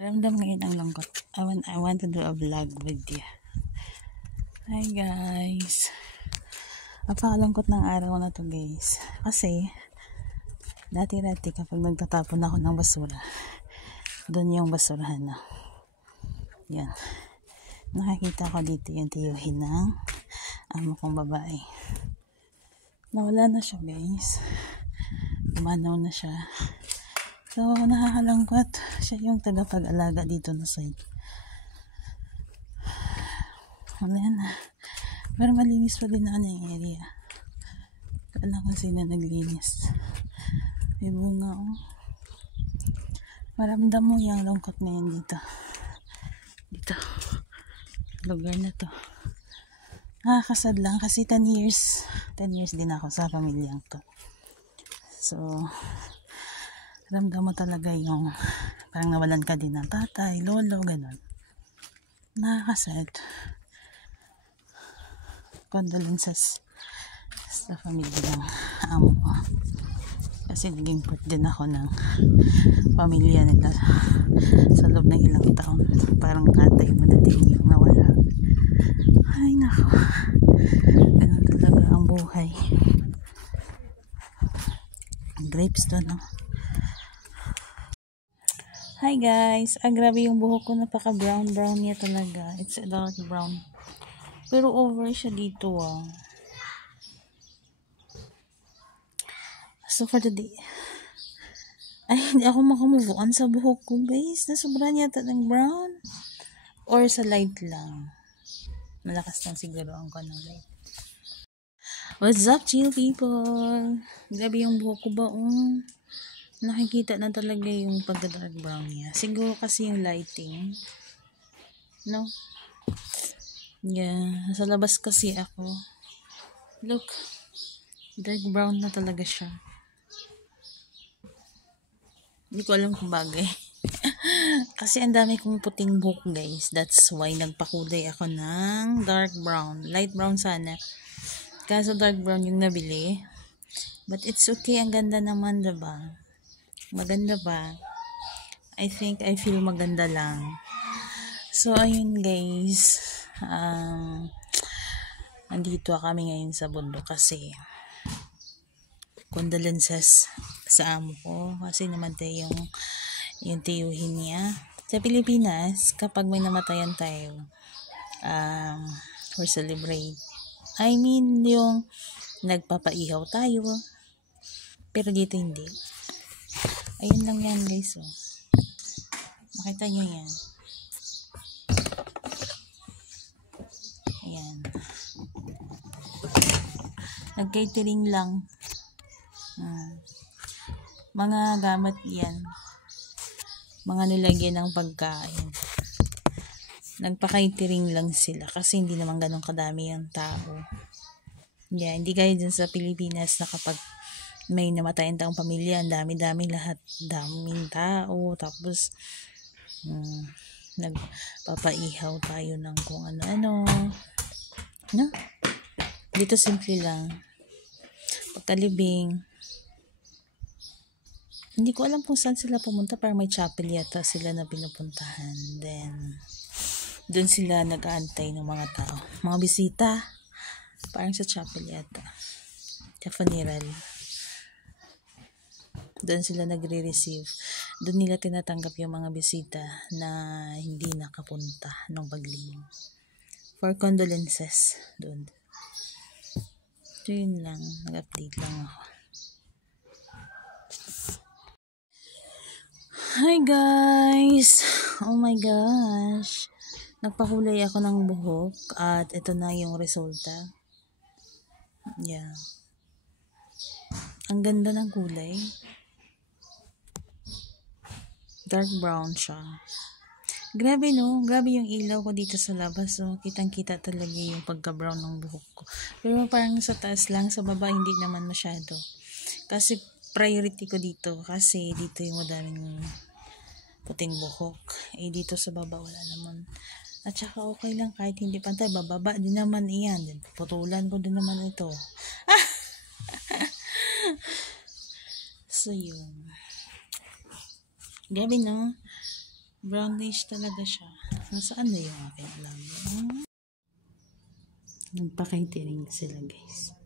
Ramdam ngayon ang lungkot. I want to do a vlog with you. Hi guys. Napakalungkot ng araw na to guys. Kasi dati-dati kapag nagtatapon ako ng basura, doon yung basurahan na. Yan. Nakakita ko dito yung tiyuhin ng amo kong babae. Nawala na siya guys. Umanaw na siya. So, nakakalangkot. Siya yung tagapag-alaga dito na side. Ayan. Pero malinis pa din na yung area. Kala ko sino naglinis. May bunga oh. Maramdam mo yung lungkot ngayon dito. Dito. Lugar na to. Nakakasad lang kasi 10 years din ako sa pamilyang to. So, ramdam mo talaga yung parang nawalan ka din ng tatay, lolo, ganun. Nakakasad. Condolences sa pamilya ng amo ko. Kasi naging part din ako ng pamilya nila sa loob ng ilang taon. Parang tatay mo na din yung nawala. Ay nako. Ganun talaga ang buhay. Grapes to, no? Hi guys! Grabe yung buhok ko. Napaka brown niya talaga. It's a dark brown. Pero over siya dito ah. So for today, ay hindi ako makamove on sa buhok ko guys. Nasobra niya ng brown. Or sa light lang. Malakas lang siguro ang kanang light. What's up chill people? Grabe yung buhok ko ba nakikita na talaga yung pagka-dark brown niya. Siguro kasi yung lighting. No? Yeah. Sa labas kasi ako. Look. Dark brown na talaga siya. Hindi ko alam kung bagay. Kasi ang dami kong puting buhok guys. That's why nagpakulay ako ng dark brown. Light brown sana. Kaso dark brown yung nabili. But it's okay. Ang ganda naman, diba? Maganda ba? I think I feel maganda lang. So, ayun guys. Andito kami ngayon sa bundok kasi condolences sa amo ko. Kasi namatay yung tiyuhin niya. Sa Pilipinas, kapag may namatayan tayo, or celebrate. I mean, yung nagpapaihaw tayo. Pero dito hindi. Ayun lang yan guys oh. Makita nyo yan. Ayan. Nag-catering lang. Mga gamit yan. Mga nilagyan ng pagkain. Nagpa-catering lang sila kasi hindi naman ganun kadami ang tao. Yeah, hindi gaya dyan sa Pilipinas na kapag may namatayan taong pamilya, ang dami-dami lahat, daming tao, tapos nagpapaihaw tayo ng kung ano-ano, no? Dito simple lang, pagkalibing. Hindi ko alam kung saan sila pumunta, parang may chapel yata sila na pinupuntahan, then doon sila nag-aantay ng mga tao, mga bisita, parang sa chapel yata, sa funeral. Doon sila nagre-receive. Doon nila tinatanggap yung mga bisita na hindi nakapunta nung paglibing. For condolences doon. So yun lang. Nag-update lang ako. Hi guys! Oh my gosh! Nagpakulay ako ng buhok at ito na yung resulta. Yeah. Ang ganda ng kulay. Dark brown siya. Grabe no, grabe yung ilaw ko dito sa labas. So, kitang-kita talaga yung pagka-brown ng buhok ko. Pero parang sa taas lang, sa baba hindi naman masyado. Kasi priority ko dito. Kasi dito yung madaming puting buhok. Dito sa baba wala naman. At saka okay lang kahit hindi pantay. Bababa din naman iyan. Putulan ko din naman ito. So, yun. Grabe no? Brownish talaga siya. Nasaan na yung aking alam? Nagpa-catering sila guys.